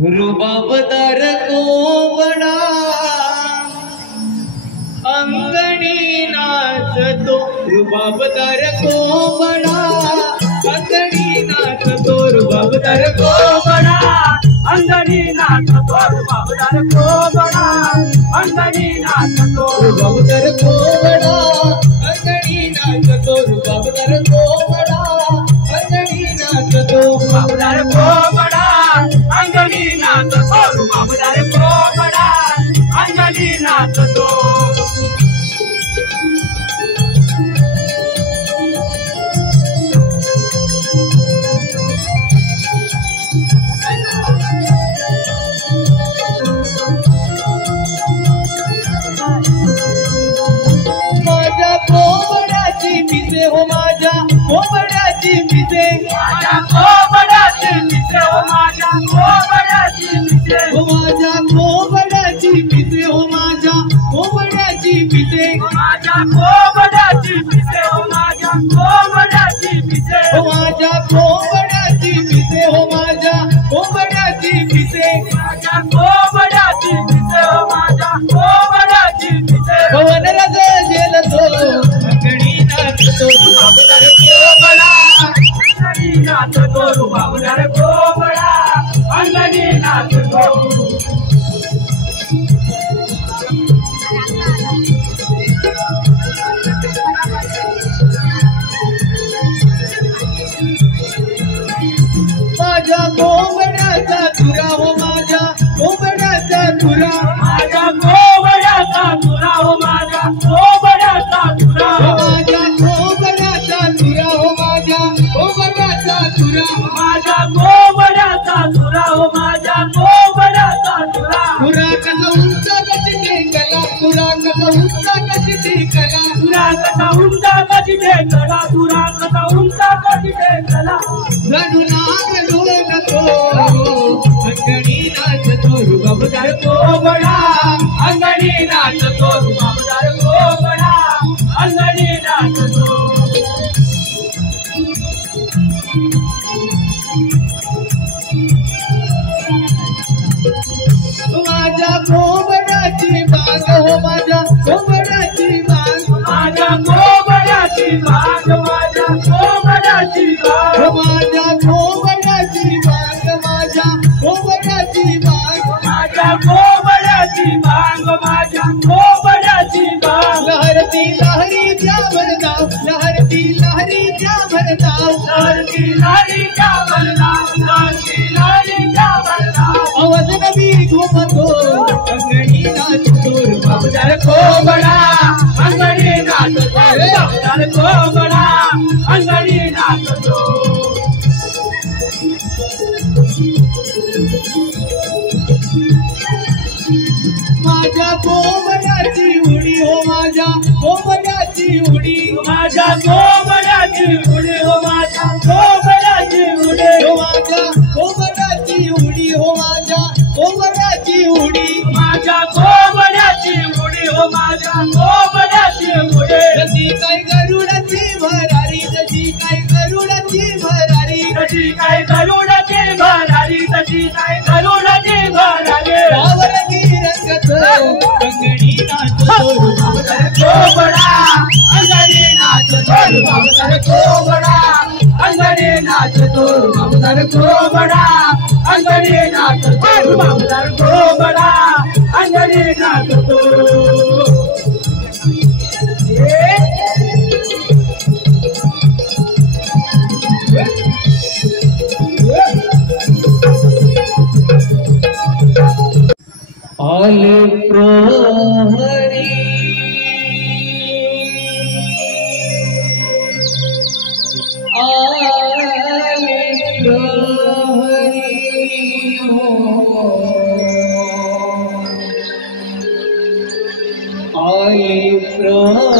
रुबाबदार कोवळा अंगणी नाचतो, रुबाबदार कोवळा अंगणी नाचतो, रुबाबदार कोवळा अंगणी नाचतो, रुबाबदार कोवळा अंगणी नाचतो, रुबाबदार कोवळा अंगणी नाचतो, रुबाबदार कोवळा अंगणी नाचतो, रुबाबदार कोवळा अंगणी नाचतो, रुबाबदार कोवळा अंगणी नाचतो. माझ्या कोवळ्याची मिसे हो, माझ्या कोवळ्याची मिसे, माझ्या कोवळ्याची मिसे हो, माझ्या कोवळ्याची मिसे, हो माझ्या कोवळ्याची मिसे, हो माझ्या कोवळ्याची मिसे, माझ्या कोवळ्याची मिसे हो, माझ्या कोवळ्याची मिसे, हो माझ्या कोवळ्याची मिसे, हो माझ्या कोवळ्याची मिसे, माझ्या कोवळ्याची मिसे हो, माझ्या कोवळ्याची मिसे. पवन रज जेलतो अंगणी नाचतो, रुबाबदार कोवळा अंगणी नाचतो, रुबाबदार कोवळा अंगणी नाचतो. माझ्या कोवळ्याचा तुरा, हो माझ्या कोवळ्याचा तुरा, माझ्या कोवळ्याचा तुरा हो, माझ्या कोवळ्याचा तुरा, हो माझ्या कोवळ्याचा तुरा, हो माझ्या कोवळ्याचा तुरा, माझ्या कोवळ्याचा तुरा हो, माझ्या कोवळ्याचा तुरा. तुरा कसा उंच कशी टेकला, तुरा कसा उंच कशी टेकला, तुरा कसा उंच कशी टेकला, तुरा कसा उंच कशी टेकला. जणू नाग डोलतो अंगणी नाचतो, रुबाबदार कोवळा अंगणी नाचतो, रुबाबदार कोवळा अंगणी नाचतो. माझ्या कोवळ्याची बाग, हो माझ्या कोवळ्याची बाग, माझ्या कोवळ्याची बाग, माझ्या कोवळ्याची बाग, हो माझ्या कोवळ्याची बाग, माझ्या कोवळ्याची बाग, माझ्या कोवळ्याची बाग, माझ्या कोवळ्याची बाग. लहरती लहरीच्या भरधाव, लहरती लहरीच्या भरधाव, लहरती लहरीच्या भरधाव, लहरती लहरीच्या भरधाव. आवाज नवी घुमतो अंगणी नाचतो, रुबाबदार कोवळा अंगणी नाचतो, रुबाबदार कोवळा अंगणी नाचतो. माझ्या कोवळ्याची उडी, हो माझ्या कोवळ्याची उडी, माझ्या कोवळ्याची उडी हो, माझ्या कोवळ्याची उडी, हो माझ्या कोवळ्याची उडी, हो माझ्या कोवळ्याची उडी, माझ्या कोवळ्याची उडी हो, माझ्या कोवळ्याची उडी. जशी काय गरुडाची भरारी, जशी काय गरुडाची भरारी, तशी काय गरुडाची भरारी, तशी काय गरुडाची भरारी. पावलगी रंगतो अंगणी नाचतो, रुबाबदार कोवळा अंगणी नाचतो, रुबाबदार कोवळा अंगणी नाचतो, रुबाबदार कोवळा अंगणी नाचतो, रुबाबदार कोवळा अंगणी नाचतो. आले प्रहरी आले प्रहरी हो, आले प्रहरी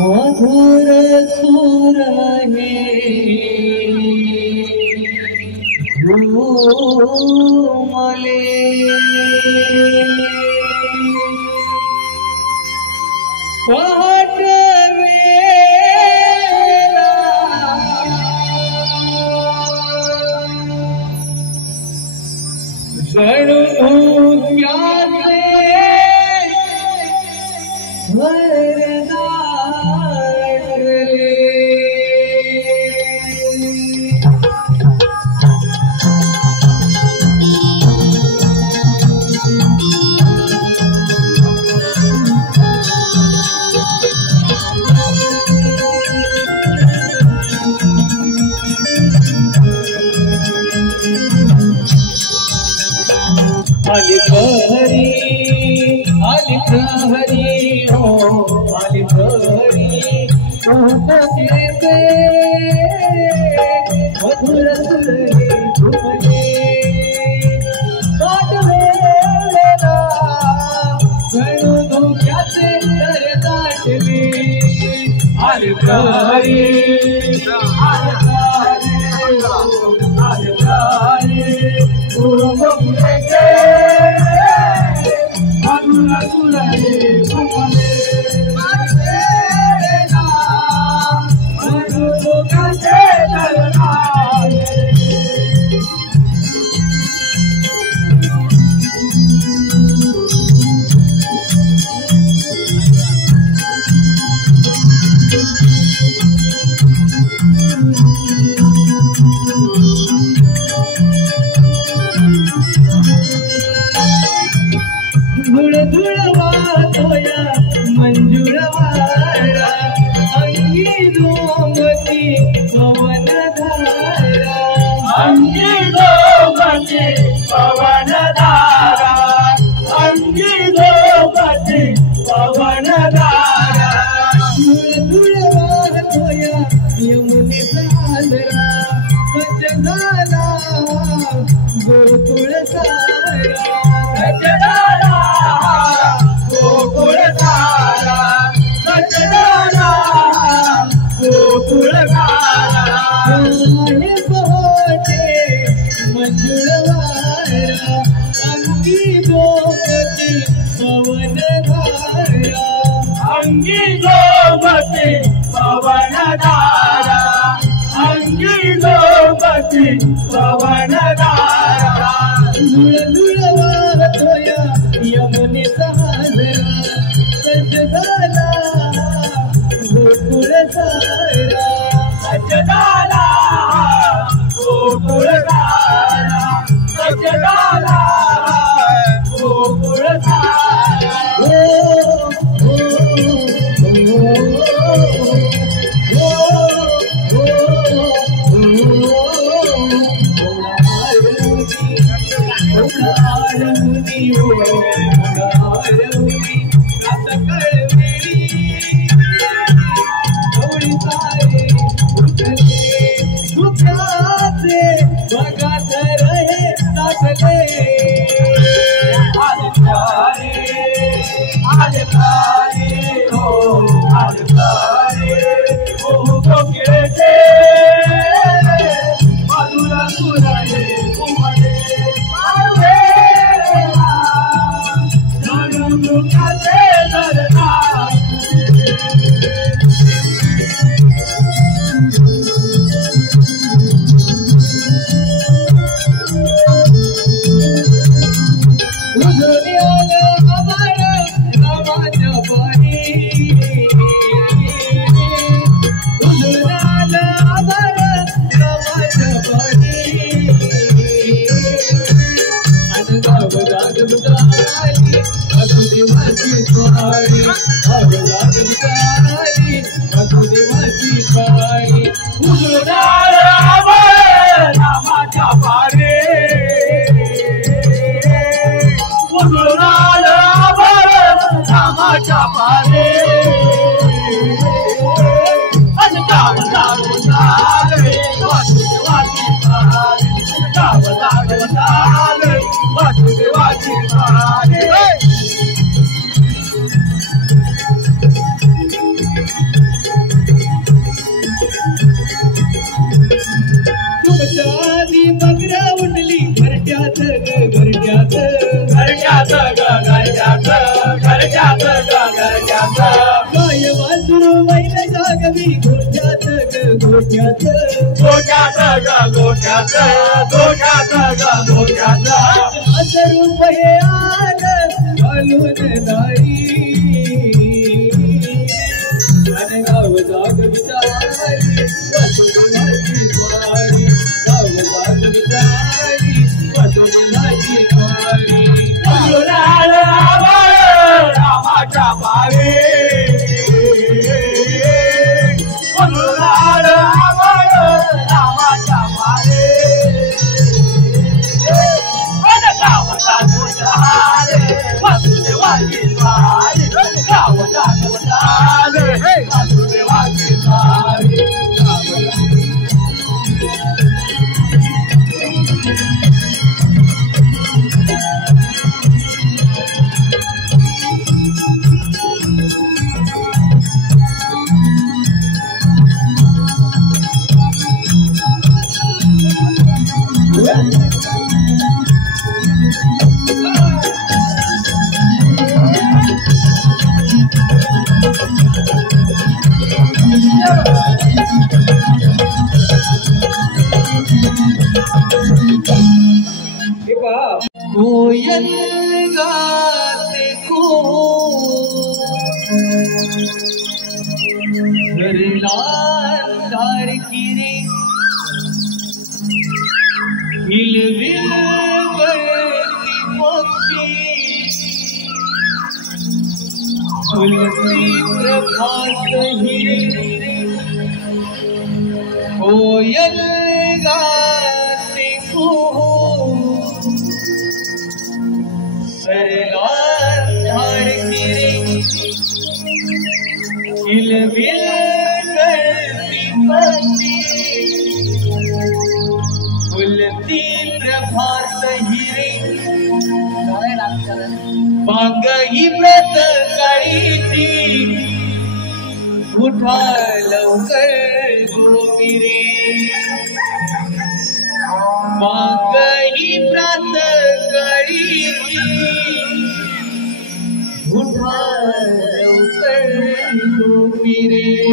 मधुर सुर हे मले पहाट वेला जणू धुक्याचे आली प्रहरी हो आली प्रहरी ते मधुर सुरे झुमले पाठवेला जणू धोक्याचे दर दाटले आली प्रहरी धुळ धुळ वाहतोया मंजूळ वारा अंगी दोमती पवन धारा अंगी दोमती पवन धारा अंगी दोमती पवन धारा धुळ धुळ वाहतोया यमुनेचा आंधळा सज्ज झाला गोकुळ सारा गोकुळ सारा सजनाला गोकुळ सारा पोटे मंजूळ वारा अंगी दोमती पवन धारा अंगी दोमती पवन धारा अंगी दोमती पवन धारा धुळ धुळ वाहतोया यमुनेचा आंधळा सज्ज झाला गोकुळ सारा सजनाला गोकुळ सारा सजनाला गोकुळ सारा ओ ओ तुमच्या मग्र गोठ्यात गोठ्यात ग गोठ्यात गोठ्यात ग गोठ्यात असं रूप हे आलं घालून दारी आणि गाव जाग विचारी वाटून माझी स्वारी गाव जाग विचारी वाटून माझी स्वारी फुलाळ आभाळ रामाच्या पावे फुलाळ आभाळ रामाच्या पावे गावाचा तुझ्यारे वासुदेवाची स्वारी गावाचा तुझ्यारे वासुदेवाची स्वारी कोयल गाते को सरलार किरे हिलविल करती पक्षी फुलती प्रभात हिरे कोयल गाते को सरलार किरे हिलविल करती पक्षी फुलती प्रभात हिरे मागही व्रत काळीची उठा लवकर गोपिरे मागही व्रत काळीची उठा लवकर गोपिरे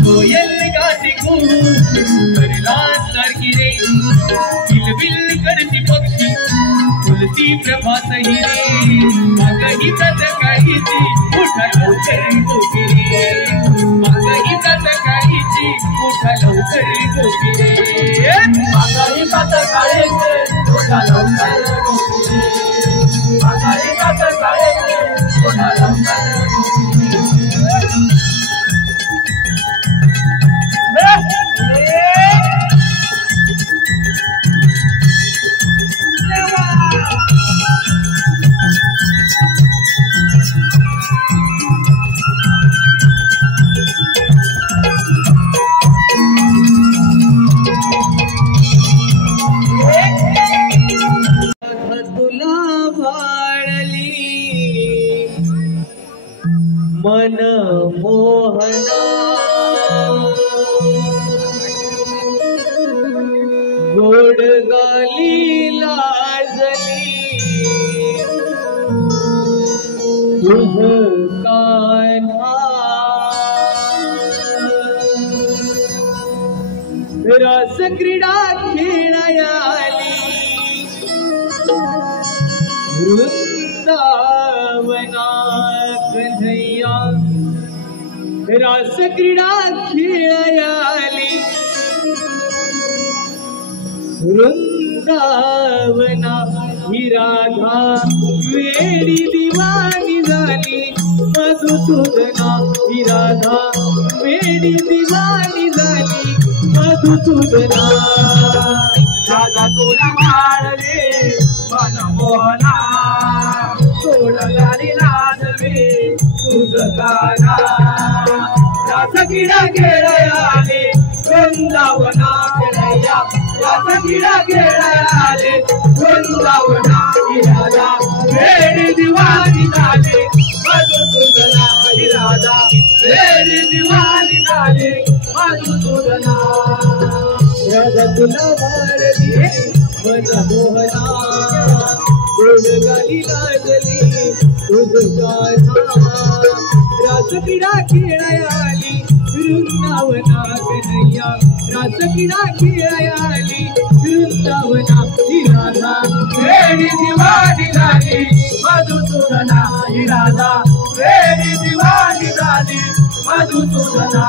कोयल गाती को सरलार किरे किलबिल करती पक्षी होती प्रभात हिरी मागही तत्काळीची उठा लवकर गोपिरे मागही तत्काळीची उठा लवकर गोपिरे मागही तत्काळीची उठा लवकर गोपिरे मागही तत्काळीची उठा लवकर मन मोहना गोड गाली लाजली तुझ कान्हा रस क्रीडा खेळायाली वृंदावना कन्हैया रास क्रीडा खेळायाली वृंदावना ही राधा वेडी दिवाणी झाली मधुसूदना ही राधा वेडी दिवाणी झाली मधुसूदना राधा तुला मारले मन मोहना गोड गाली लाजली तुझ कान्हा रास क्रीडा खेळायाली वृंदावना कन्हैया रास क्रीडा खेळायाली वृंदावना ही राधा वेडी दिवाणी झाली मधुसूदना ही राधा वेडी दिवाणी झाली मधुसूदना राधा तुला मारली मन मोहना गोड गाली लाजली तुझ कान्हा रास क्रीडा खेळायाली वृंदावना कन्हैया रास क्रीडा खेळायाली वृंदावना ही राधा वेडी दिवाणी झाली मधुसूदना ही राधा वेडी दिवाणी झाली मधुसूदना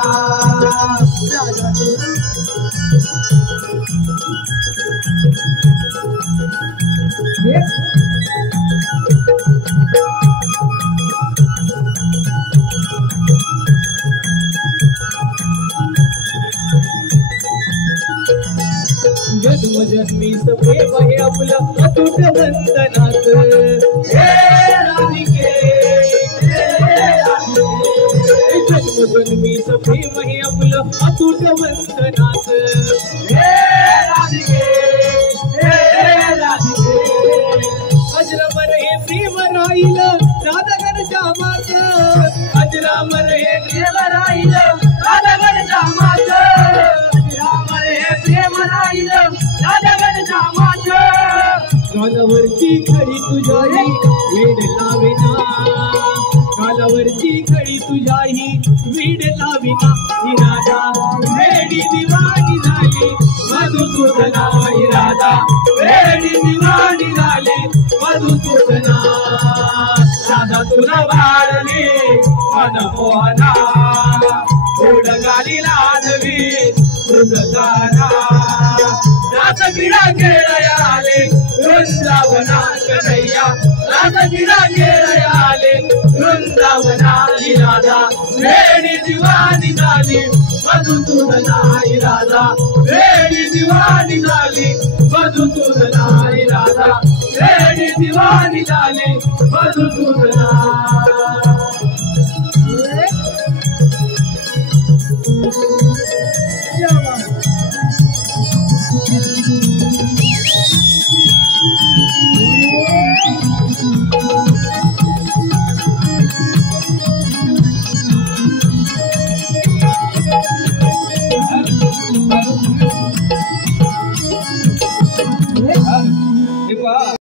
जन्म जन्मीच प्रेम हे आपलं अतूट वंदनात हे राधिके जन्म जन्मीच प्रेम हे आपलं अतूट वंदनात हे राधिके अजरामर हे प्रेम राहिलं राधागण श्यामाच अजरामर हे प्रेम राहिलं राधागण श्यामाच अजरामर हे प्रेम राहिलं राधागण श्यामाच कालावरची खडी तुझ्याही वेड लाविना कालावरची खडी तुझ्याही वेड लाविना ही राधा वेडी दिवाणी झाली मधुसूदना ही राधा वेडी दिवाणी झाली मधुसूदना राधा तुला वाढली मन मोहना गोड गाली लाजली तुझ कान्हा रास क्रीडा खेळायाली वृंदावना कन्हैया रास क्रीडा खेळायाली वृंदावना ही राधा वेडी दिवाणी झाली मधुसूदना ही राधा वेडी दिवाणी झाली मधुसूदना ही राधा वेडी दिवाणी झाली मधुसूदना